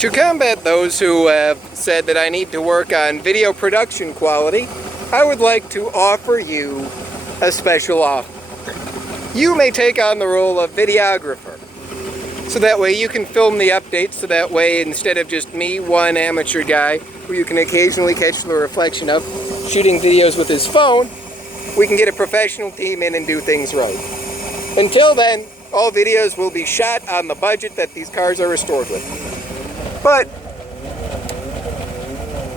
To combat those who have said that I need to work on video production quality, I would like to offer you a special offer. You may take on the role of videographer. So that way you can film the updates, so that way instead of just me, one amateur guy, who you can occasionally catch the reflection of, shooting videos with his phone, we can get a professional team in and do things right. Until then, all videos will be shot on the budget that these cars are restored with. But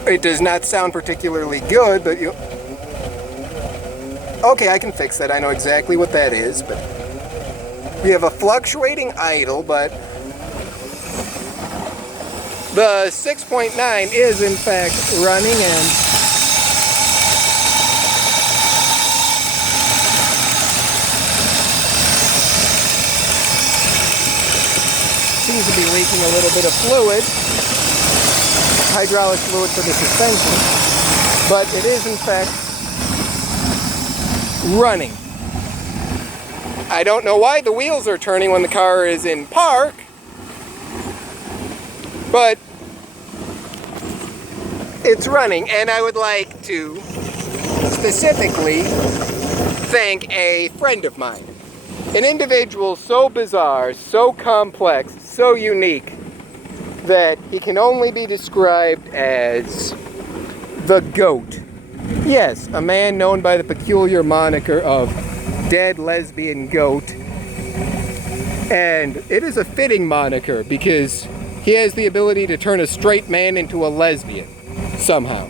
it does not sound particularly good, but you... Okay, I can fix that. I know exactly what that is, but... We have a fluctuating idle, but the 6.9 is in fact running and seems to be leaking a little bit of fluid, hydraulic fluid for the suspension, but it is in fact running. I don't know why the wheels are turning when the car is in park, but it's running, and I would like to specifically thank a friend of mine. An individual so bizarre, so complex, so unique, that he can only be described as the GOAT. Yes, a man known by the peculiar moniker of Dead Lesbian Goat. And it is a fitting moniker because he has the ability to turn a straight man into a lesbian, somehow.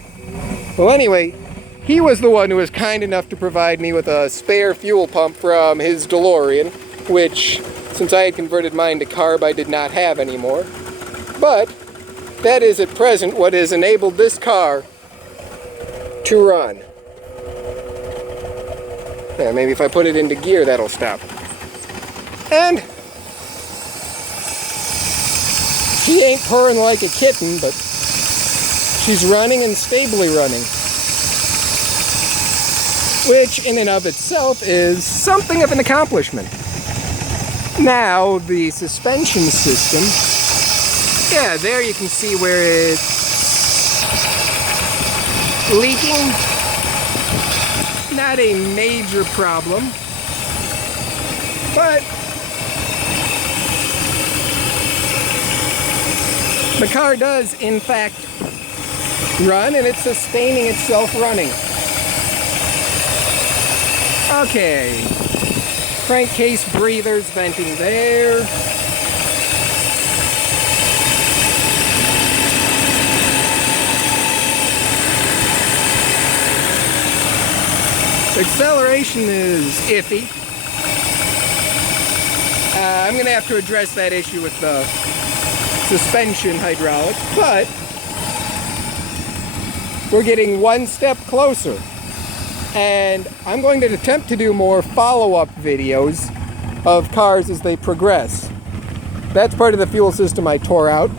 Well, anyway, he was the one who was kind enough to provide me with a spare fuel pump from his DeLorean, which, since I had converted mine to carb, I did not have anymore. But that is at present what has enabled this car to run. Yeah, maybe if I put it into gear, that'll stop. And she ain't purring like a kitten, but she's running and stably running. Which, in and of itself, is something of an accomplishment. Now, the suspension system, yeah, there you can see where it's leaking. Not a major problem, but the car does, in fact, run, and it's sustaining itself running. Okay, crankcase breathers venting there. Acceleration is iffy. I'm going to have to address that issue with the suspension hydraulics, but we're getting one step closer. And I'm going to attempt to do more follow-up videos of cars as they progress. That's part of the fuel system I tore out.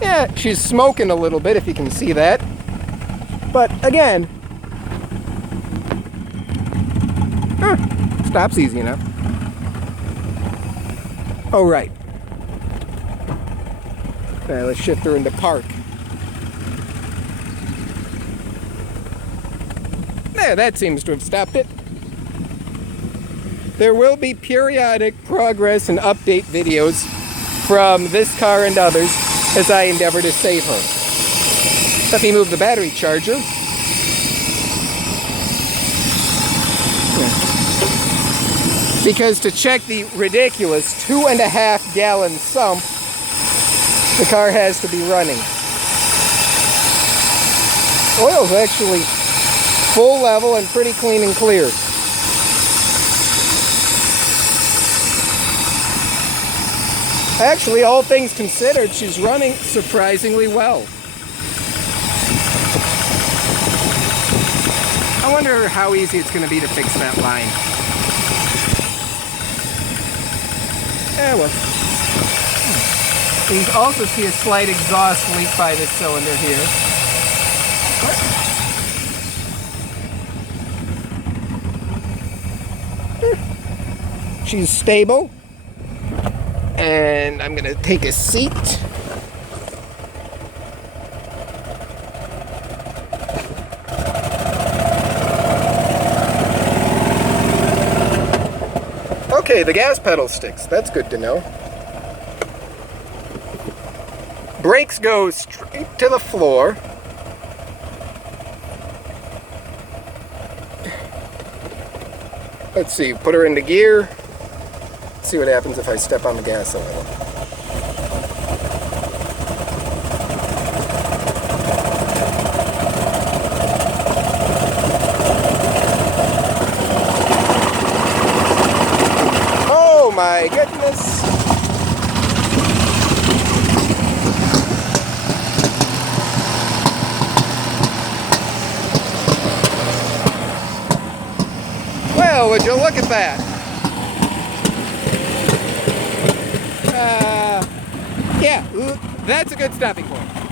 Yeah, she's smoking a little bit, if you can see that. But again, stops easy enough. Oh, right. Okay, let's shift her into park. There, that seems to have stopped it. There will be periodic progress and update videos from this car and others as I endeavor to save her. Let me move the battery charger. Because to check the ridiculous 2.5 gallon sump, the car has to be running. Oil's actually full level and pretty clean and clear. Actually, all things considered, she's running surprisingly well. I wonder how easy it's going to be to fix that line. Yeah, well. You can also see a slight exhaust leak by this cylinder here. She's stable. And I'm going to take a seat. Okay, the gas pedal sticks. That's good to know. Brakes go straight to the floor. Let's see, put her into gear. See what happens if I step on the gas a little. Oh my goodness! Well, would you look at that? Yeah, that's a good stopping point.